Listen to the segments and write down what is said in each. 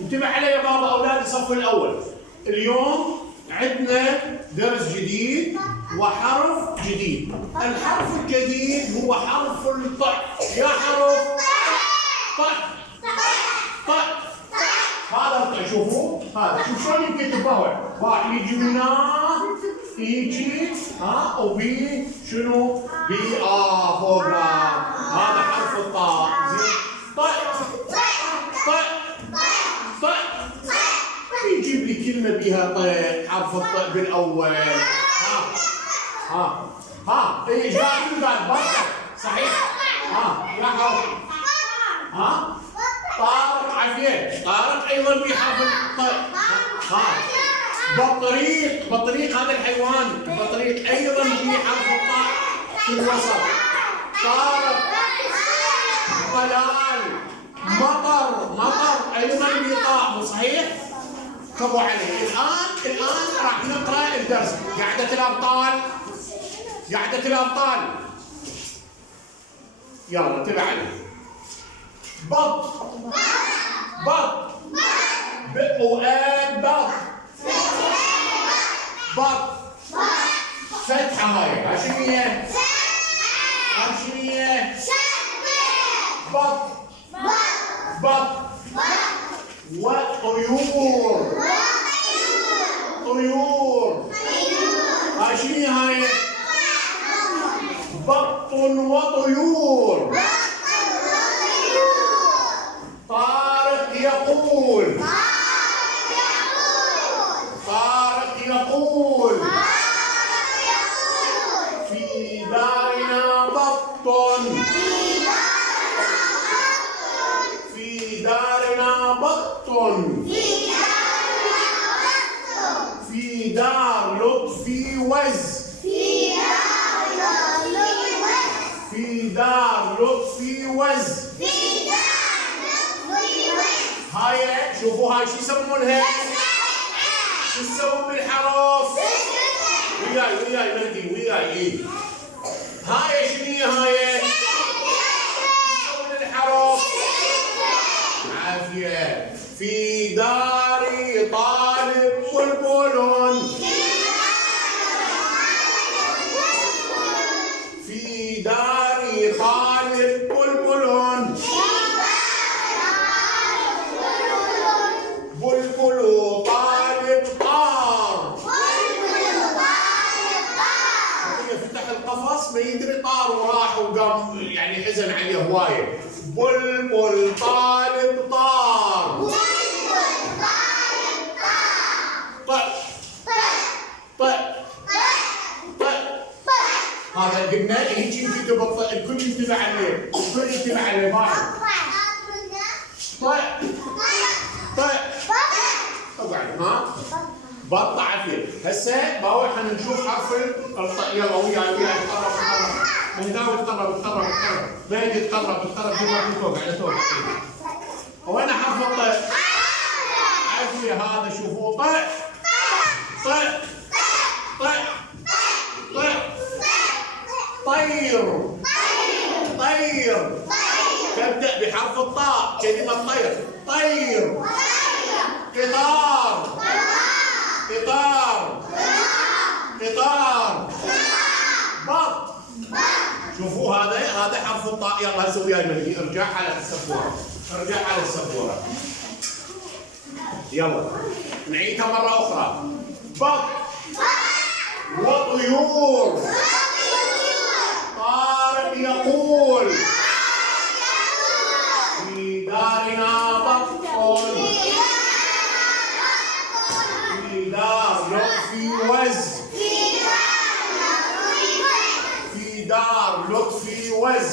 انتبه علي يا بابا اولاد الصف الاول. اليوم عندنا درس جديد وحرف جديد. الحرف الجديد هو حرف الطاء. يا حرف طاء طاء. هذا الطاء شوفوا هذا شوف شلون ينكتب واحد يجي من هنا يجي وبي شنو؟ بي فوق هذا حرف الطاء. زين طاء طاء طاء يجيب لي كلمة بها طاء حرف الطاء بالأول. اي جاء من بعد بركة صحيح. يا حرف طارق عافية. طارق أيضا بحرف الطاء. بطريق هذا الحيوان. بطريق أيضا بحرف الطاء في الوسط. طارق طلال مطر أيضا بطاء صحيح؟ كفو عليه. الآن راح نقرأ الدرس. قاعدة الأبطال يلا انتبه عليه. بط بط فتحة هاي شنو هي؟ بط وطيور هاي شنو هاي؟ بط وطيور. طارق يقول في دارنا بط. في دار لطفي وز. هاي شوفوا هاي شو يسمونها؟ شو يسمون بالحرف؟ وياي مهدي وياي. هاي شنو هي هاي؟ يسمون الحرف؟ عافية. في داري طالب بلبل. في داري طالب بلبل. بلبل طالب طار. فتح القفص ما يدري طار وراح وقام يعني حزن عليه هوايه. بلبل طالب طار. هذا قلنا هيك ينكتب الكل ينتبه عليه. اقعد بط عافيه. هسه باوي حنشوف حرف الطاء. يلا وياي تقرب. مهداوي تقرب. مهدي تقرب فوق على فوق. وين حرف الطاء؟ عافيه. هذا شوفوا طاء طير. تبدأ بحرف الطاء كلمة طير. قطار. بط. شوفوا هذا حرف الطاء. يلا هسه وياي مهدي ارجع على السبورة. يلا نعيدها مرة أخرى. بط وطيور. طارق يقول في دارنا بط. في دار لطفي وز.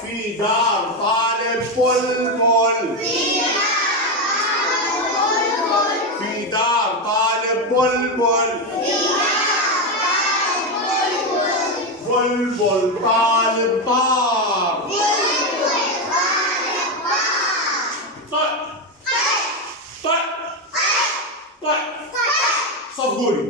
في دار طالب بلبل. في دار طالب بلبل. طالب طار. صفقولي